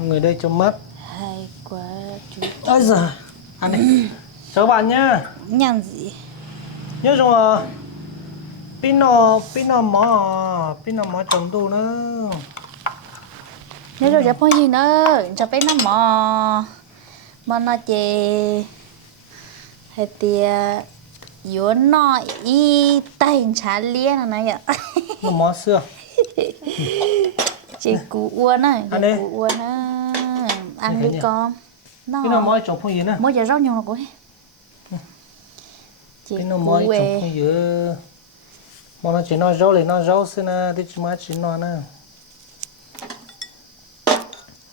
Người đây cho mắt. Hay quá chú. Ôi giời. Ăn đi. Chào bạn nhá. Nhàn gì? Nhớ rồi. Pino mỏ trồng đồ nữa. Nhớ rồi, chả gì nữa, chả phải nó mà nó chè hay tiệt yếu nó y tay chả liên là này ạ. Nó mỏ xưa. Chị cụ uốn á, Ăn đi. cụ uốn á, ăn Đây đi cả nhà. con. Pino mỏ trồng phong gì nữa. Mỗi giờ rau nhiều là của chị Pino mỏ cụ trồng về phong gì. Mà nó chỉ nói rau này nó rau xin à, thì chỉ mà chỉ nói nè.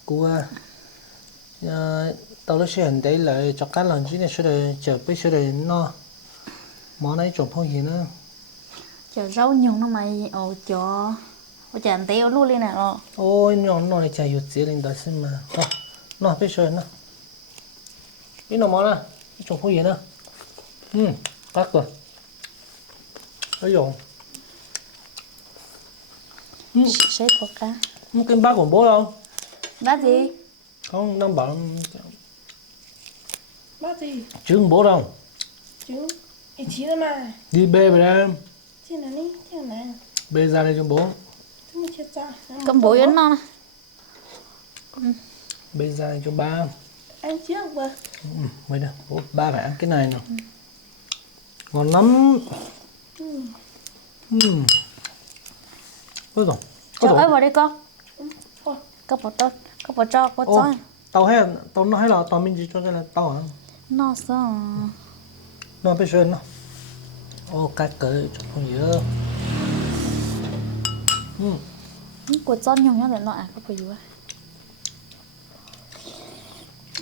Cú tao lúc xưa đấy là cho cá lần chứ này sẽ để chờ bây giờ để nó món này trồng phong gì nữa. chờ rau nhiều nó mày cho chả té luôn lên nè rồi. Ôi nó này chạy được lên đó xin mà nó bây giờ nó cái nó món à trồng phong gì nữa cắt rồi ấy rồi Chị sẽ có cá. cái bác của bố không Bác gì? không đang bảo Bác gì? trứng bố đâu Chứ ý chí rồi mà. đi bê về đây Chứ là đi, chứ là bê ra đây cho bố chứ mà chết ra. Cầm bố yến non bê ra đây cho ba Anh trước vừa. mấy đâu bố ba phải ăn cái này nào ngon lắm ôi rồi cho ấy vào đây con. Thôi. Cấp vào cho có ô cho tao nói hay là tao mình chỉ cho cái là tao hả nó sao nó bây giờ nó ô cái cỡ cho không nhớ của cho nhiều nhá để loại có phải gì vậy?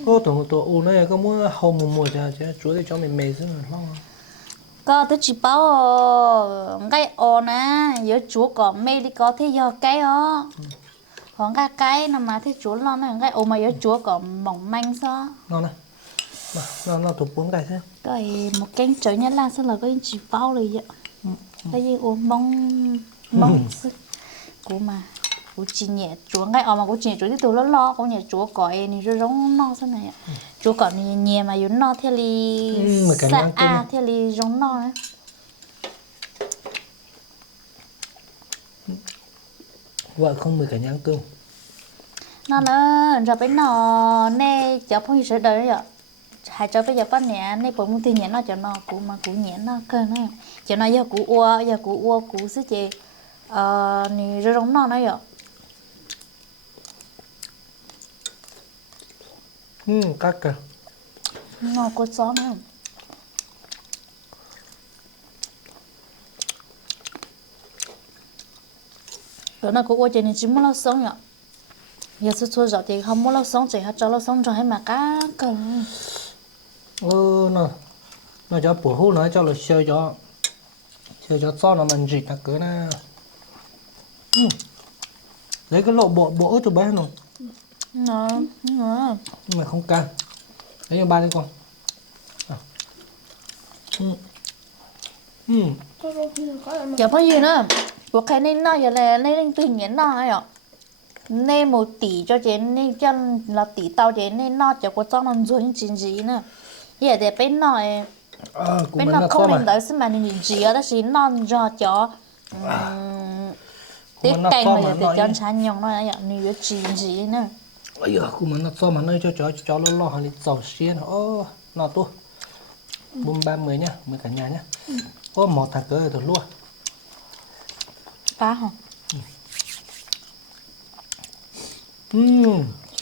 ô tụi ô này có muốn hầu mùa chứ chúa để cho mình mề chứ mà không Có tôi chỉ bảo cái ồ nè giờ chúa có mê đi có thế giờ cái đó còn cái nào mà thế chúa lo này cái ồ mà giờ chúa có mỏng manh sao ngon này nó tụt 4 cái thế cái một cánh trời nhất là sao là cái chỉ bao rồi vậy cái gì ồ mong sức của mà của chị nhẹ chúa ngay mà của chị nhẹ chúa thì tôi lo của nhẹ chúa có em thì rồi giống no thế này chúa có nhẹ mà yếu no theo li sa theo li giống no ấy. vợ không 10 cả nhang tương Nó rồi bây nó nè cháu phong sẽ đời rồi hai cháu bây giờ bắt nhẹ nè bộ môn thi nhẹ nó cho nó cụ mà cụ nhẹ nó cơ nó cho nó giờ cụ ua cụ sẽ chị nè rồi giống nó rồi cắt kìa nó có gió nữa rồi nó cũng ua chị này chỉ muốn nó sống rồi giờ sẽ xua dọc thì không muốn nó sống chỉ cho nó sống rồi hay mà cá cơ nó cho bổ hú nó cho là chơi cho nó mình gì ta cứ na lấy cái lộ bộ cho bé nó mà không căng lấy cho ba đi con Có đâu khi nào có lại mà. giờ có gì nữa của cái này nó giờ là lên tự nhiên nó ấy ạ nên 1 tỷ cho chị nên cho là tỷ tao chị nên nó chỉ có cho nó rồi chuyện gì nữa giờ để bên nó bên nó không lên tới xem mà nhìn gì đó thì nó cho tiếp canh rồi để cho chán nhông nó vậy như chuyện gì nữa ây giờ cũng mà nó cho mà nơi cho lo hàng đi giàu xiên ô nó tu 30 nhá 10 cả nhà nhá ô một thằng cỡ rồi luôn cá hả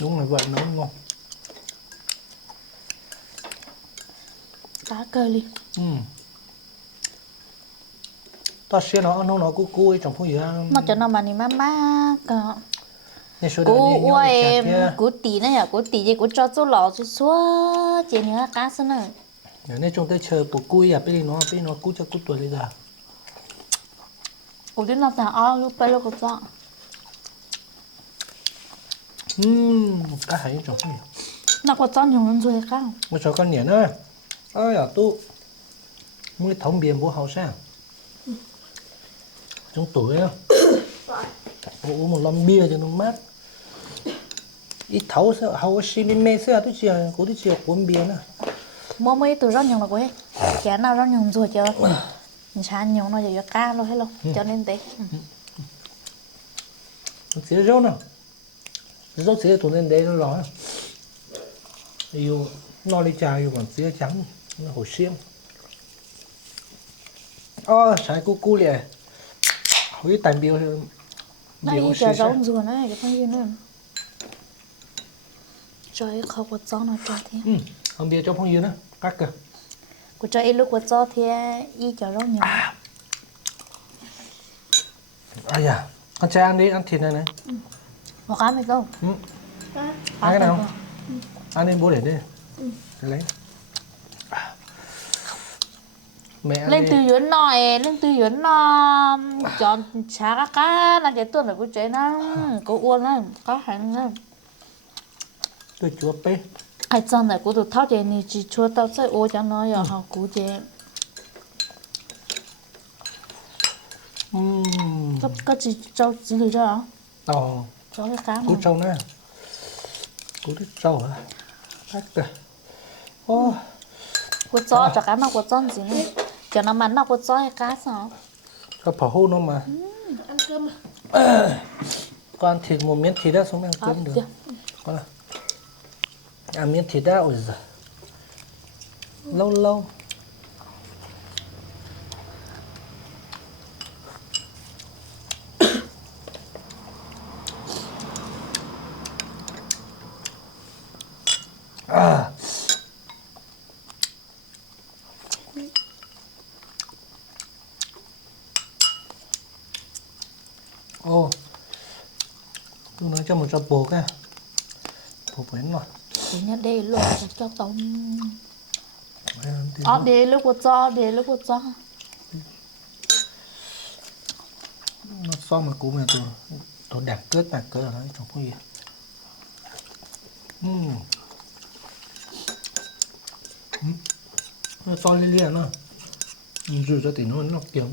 đúng là vậy nó ngon cá cơ đi ta xiên nó cú trong phố gì nó cho nó mà đi má cơ cú em cú tí này à cú tí gì cú cho số lọ số số chị nhớ cá sao nữa nên chúng tôi chờ bộ cúi à bên nó cú cho cú tuổi đi ra cú tí nó thằng lúc bây giờ có sao cá hay trong phố nó có cho nhiều hơn rồi cá một số con nhện nữa ơi à tu mới thống biển bố hậu sao trong tuổi á uống một lon bia cho nó mát ít thấu sao hầu xí bên mẹ sao tôi chỉ cố tôi chỉ cuốn bia nữa mua mấy từ rau nhồng là quê chén nào rau nhồng rồi chưa chán nhồng nó giờ cá luôn hết luôn cho nên thế xí rau nào rau xí tụi nên đây nó rõ yêu nó đi chào yêu còn xí trắng nó hồi xiêm trái cu liền hồi tàn biểu này giờ rau rùa này cái phong gì nữa trời không có gió nó trời thế không biết trong phong gì nữa cắt kìa của trời lúc của gió thì y cho rau nhồng da con trai ăn đi ăn thịt này này một cái mấy câu ăn cái nào ăn đi bố để đi lấy mẹ lên từ dưới nồi lên từ dưới nó chọn chả cá là cái tuần này của chị nó có uốn á có hành á tôi chúa bê ai chân này của tôi tháo chị này chỉ cho tao sẽ ô cho nó rồi họ cú chị có chỉ trâu chỉ được chưa cho cái cá cú trâu nè cú đít trâu hả cắt kìa của chó cho cá nào của chó gì nữa cho nó mặn nào của chó hay cá sao có phở hôn không mà Ăn cơm à? con thịt một miếng thịt đã xuống ăn cơm được con nào ăn miếng thịt đã ôi giời lâu lâu tôi nói cho một cho bố cái bố phải nổi thì nhớ đây luôn cho tông để lúc của chó để lúc của chó nó xong mà cú mẹ tôi đảng cướp là ở đấy chẳng có gì nó to liên liên nữa rồi cho tí nó kiểu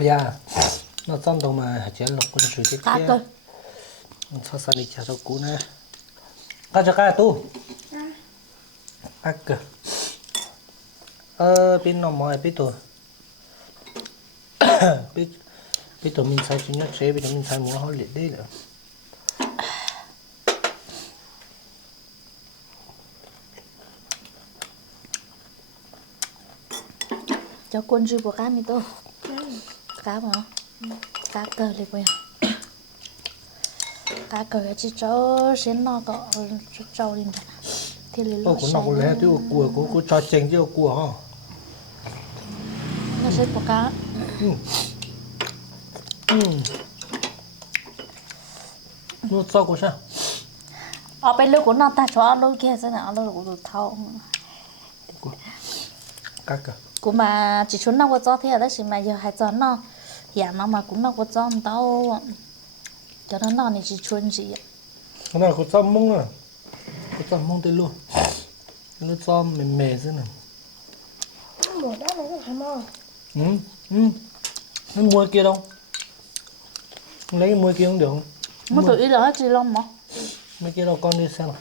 da nó xong đâu mà chén lục con chuối chết kia sao sao đi chả đâu cú nè cá cho cá tu cá cơ bên nó mỏi bên tôi bên tôi mình xài chính nhất chế bên tôi mình xài mua họ liệt đấy nữa cho con dư của cá mi tô cá mà cá cờ đi bây giờ cá cờ chỉ cho xén nó có trâu đi nè thì lấy cũng nó cũng lấy tiêu của cho chèn tiêu của ha nó sẽ của cá nó sao của sao ở bên lưới của nó ta cho lưới kia sẽ nào lưới của tụi thâu cá cơ của mà chỉ chuẩn nó có cho thế đấy chỉ mà giờ hai giờ nó hiện nó mà cũng nó có cho tao cho nó này chỉ chuẩn gì cái này có cho mông nữa có cho mông tới luôn nó cho mềm mềm thế này Mùa đó này có phải mò. nó mua kia đâu lấy cái mua kia không được không mới tự ý là hết gì lông mà mấy kia đâu con đi xem nào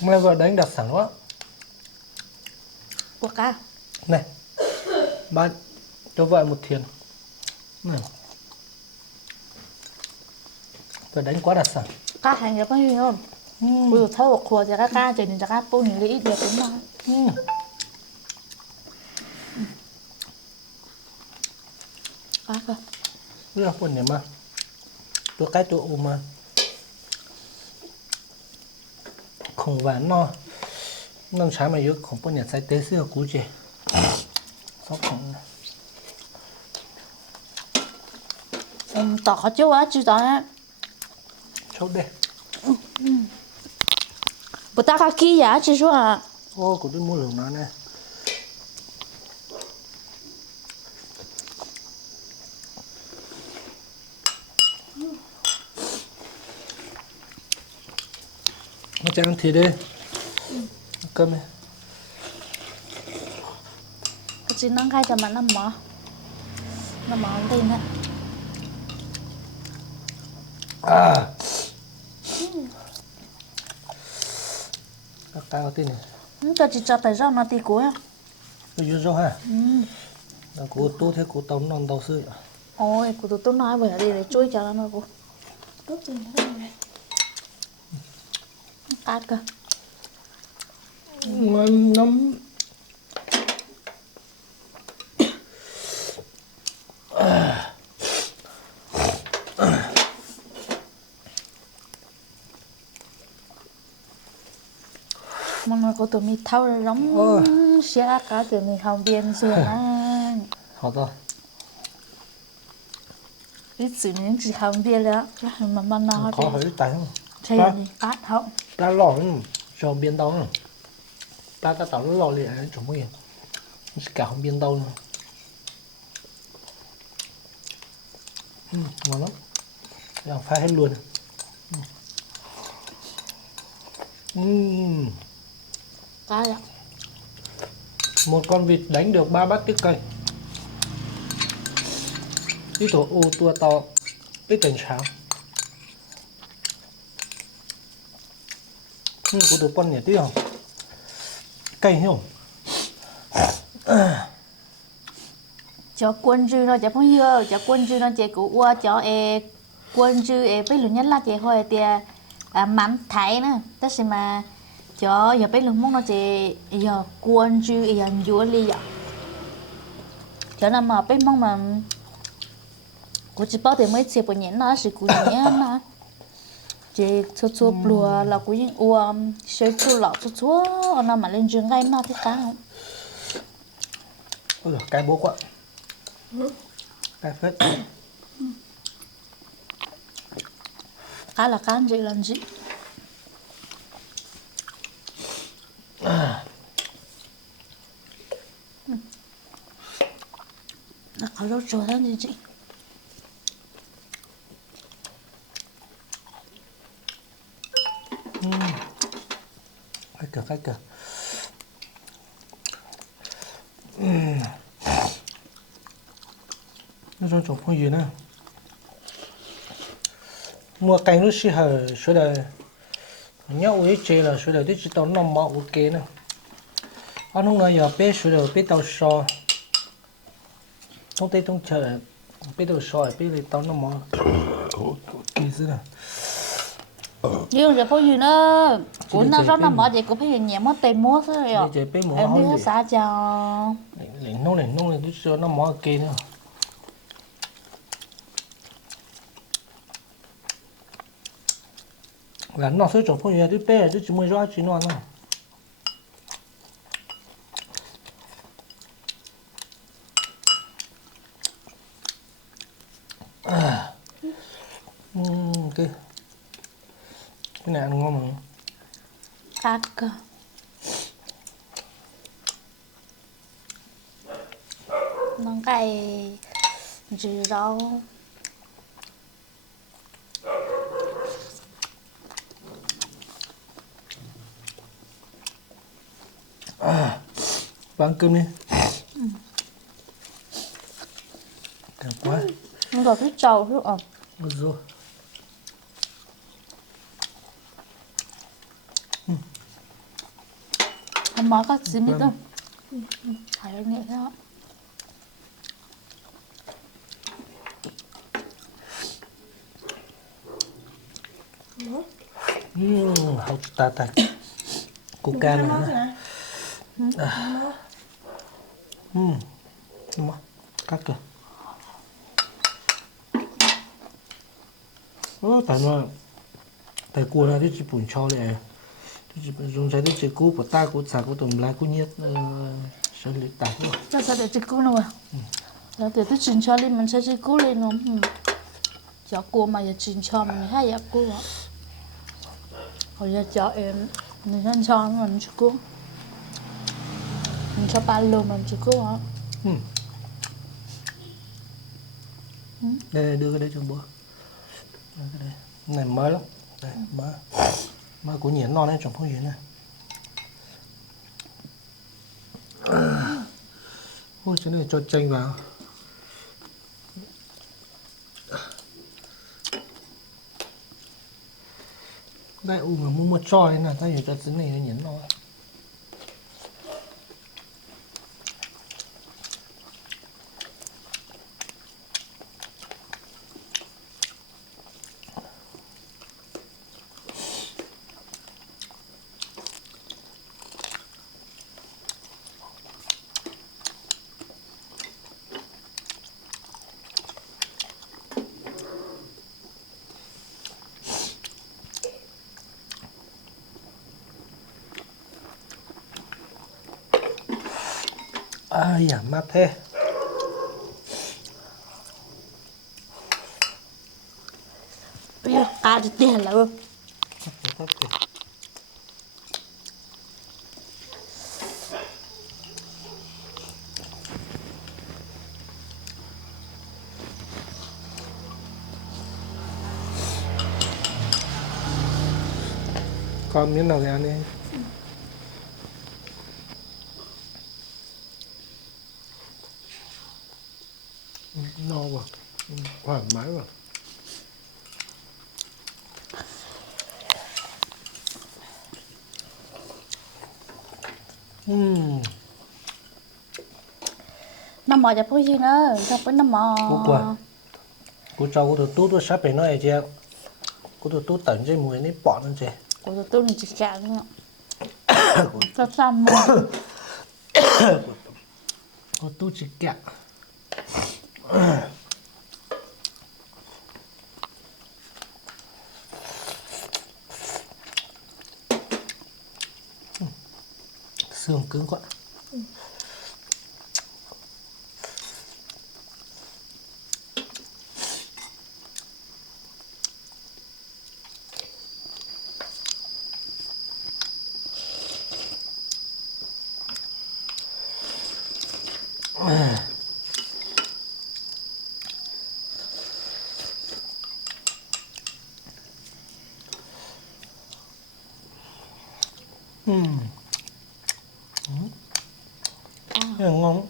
hôm nay vợ đánh đặc sản quá của cá này ba cho vợ một thìa này vợ đánh quá đặc sản cá hành cái bao nhiêu không bây giờ thấy một khua thì cá chỉ nên cá bún những cái ít việc đúng không cá cơ rất là buồn nhỉ mà tôi cái tôi mà không ván nó trái mà yếu không buồn nhỉ sai tế xưa cú chị sóc không tỏ chứ quá chứ tỏ á chốt đi bữa ta cá kia giá chứ số à ô của tôi mua lồng nó nè nó cho ăn thịt đi cơm này. cái gì nó gai cho mà nó mỏ lên á. Các cao tin này. Cho chị cho tay rau nó tí cuối á. Tôi vô rau ha. Cô tốt thế cô tống non tàu sư. Ôi, cô tôi nói vừa đi để chui cho nó cô. Tốt chừng thế này. Cắt cơ. Ngon lắm. Mà cô tụi mình thâu ra giống xe cá tụi mình không biên xưa á. Hot rồi. Ít sự những gì không biên đó. Mà nó Có hơi tay không? thì gì cắt không. Ta lò cho biên đâu nữa. Ta tao nó lò liền chúng mới cả không biên đâu nữa. Ngon lắm. Giờ phá hết luôn. Cá đó. Một con vịt đánh được 3 bát tiết cây. Ít tổ ô tua to, ít cảnh sáng. Cô được con nhỉ tí không? Cây hiểu không? Cho quân dư nó chả phong hiyo, cho quân dư nó chè cũ qua cho quân dư bây lúc nhất là chè hồi thì mắm thái nữa, tất nhiên mà cho giờ bây lúc mong nó chè giờ quân dư giờ dúa li giờ, cho nên mà bây mong mà cô chỉ bảo thì mấy chè bữa nhện nó sẽ cũ nhẹ mà chè chua chua bùa là cũ những uom sấy chua lọ chua chua, nó mà lên trường ngay nó thì cá không? Ôi giời, cái bố quá. Cái phết. Cá là cá gì làm gì? Nó có rau chua đó gì chị? Khách kìa. Nó trong trồng phong gì nè. Mua canh lúc xí hờ sửa đời nhau ấy chơi là sửa đời tí chỉ tao nằm mọ ok nè. Anh không nói giờ bé sửa đời bé tao so. Không thấy trong chờ bé tao so bé lại tao nằm mọ. Kỳ dữ nè. Nhưng giờ phải gì nữa, cũng nó rất là bỏ vậy cũng phải nhẹ mất tiền mua thôi rồi. Chơi bé mỏ Em hỏi đi gì. xa cho. Lên nông tí cho nó mọ ok nữa. Là nó sẽ trồng phong gì tí bé chứ chỉ mới rõ chỉ nó thôi. Ok. Cái này ăn ngon mà. Cắt cơ. Nó cái gì rau. Ăn cơm đi. Càng quá. Nó có cái trầu chứ ạ. Ôi dồi. Không nói các gì biết đâu. Phải nhẹ thế đó. Hậu ta. Cô ca nữa nè. Đúng không? Cắt kìa. Tại cua này thì chỉ bùn cho này. Chỉ dùng trái thì chỉ cua của ta của xả của tụm lá của nhiệt sẽ lấy tạt rồi. Cho sao để chị cứu nó à? Rồi để tôi chỉnh cho lên mình sẽ chị cứu lên nó. Cho cô mà giờ chỉnh cho mình hay giờ cô ạ. Hồi giờ cho em mình nên cho mình chị cứu. Mình cho ba lô mình chị cứu ạ. Đây đưa cái đấy cho bố. Đây, cái đây. Này mới lắm. Đây mới. Mới của nhiệt non đấy trồng phong gì nè. Ôi cái này cho chanh vào. Đây mà mua một trò này là ta hiểu cho cái này nó nhấn nó. Ai da, mát thế. Bây giờ cá được tiền là không? Con miếng nào thì ăn đi. No vào. Thoải mái vào. Nó mò cho cái gì nữa, cho cái nó mò. Cô cho cô tụt tút sắp để nó này chưa? Cô tụt tút tận trên mũi này bọn nó chưa? Của tôi là chỉ chạm nữa. Cho xong mà. Cô tút chỉ kẹo. Xương cứng quá. Rất là ngon.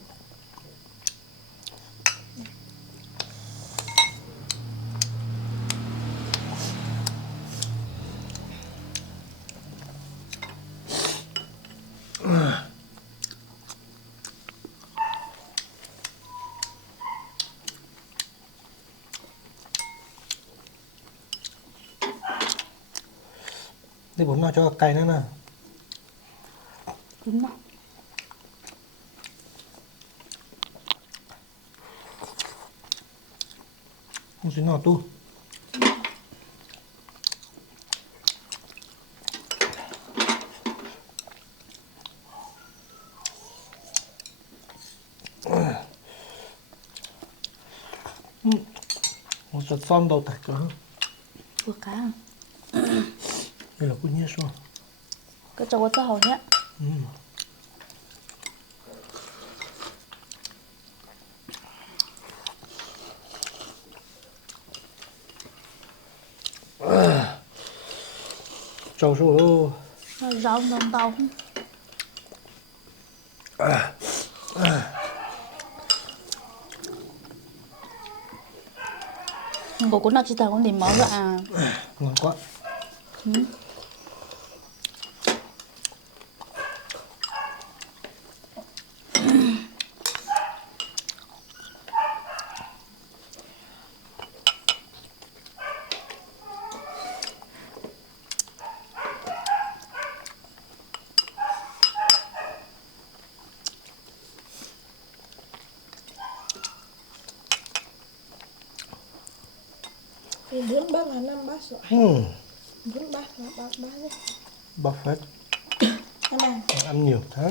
Đi bún nào cho cay nữa nè. Đúng rồi. Không xin nào tu. Một giọt son đầu tạch rồi. Của cá. Đây là cũng nhớ son. Cái cho cái hầu nhé. Trâu số. Rau non tàu. Bộ của nó chỉ tao cũng tìm món rồi à. Ngon quá. Thì 4 bát là 5 bát rồi. 4 bát là 3 bát đấy. Bọc phết. Ăn nào. Ăn nhiều thế.